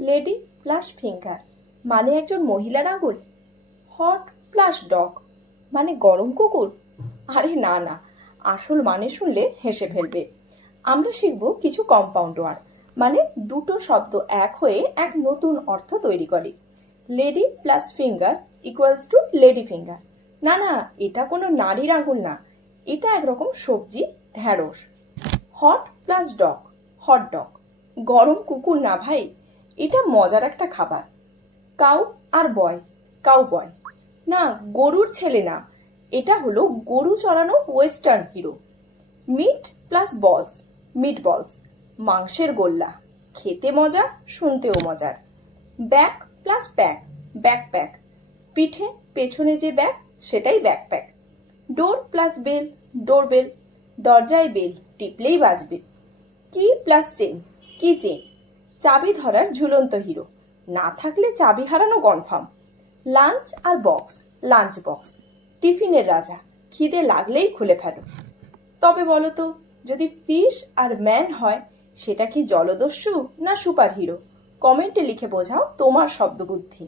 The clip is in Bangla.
লেডি প্লাস ফিঙ্গার মানে একজন মহিলার আঙুল। হট প্লাস ডগ মানে গরম কুকুর। আরে না না, আসল মানে শুনলে হেসে ফেলবে। আমরা শিখব কিছু কম্পাউন্ড ওয়ার্ড, মানে দুটো শব্দ এক হয়ে এক নতুন অর্থ তৈরি করে। Lady plus finger equals to lady finger. না না, এটা কোনো নারীর আঙুল না, এটা একরকম সবজি, ঢ্যাঁড়স। Hot plus dog, hot dog, গরম কুকুর না ভাই, এটা মজার একটা খাবার। কাউ আর বয়, কাউ বয়, না গরুর ছেলে না, এটা হলো গরু চড়ানো ওয়েস্টার্ন হিরো। মিট প্লাস বলস, মিট বলস, মাংসের গোল্লা, খেতে মজা শুনতেও মজার। ব্যাক প্লাস প্যাক, ব্যাকপ্যাক, পিঠে পেছনে যে ব্যাগ সেটাই ব্যাকপ্যাক। ডোর প্লাস বেল, ডোরবেল, দরজায় বেল টিপলেই বাজবে। কি প্লাস চেন, কি চেন, চাবি ধরার ঝুলন্ত হিরো, না থাকলে চাবি হারানো কনফার্ম। লাঞ্চ আর বক্স, লাঞ্চ বক্স, টিফিনের রাজা, খিদে লাগলেই খুলে ফেলো। তবে বলো তো, যদি ফিশ আর ম্যান হয় সেটা কি জলদস্যু না সুপার হিরো? কমেন্টে লিখে বোঝাও তোমার শব্দবুদ্ধি।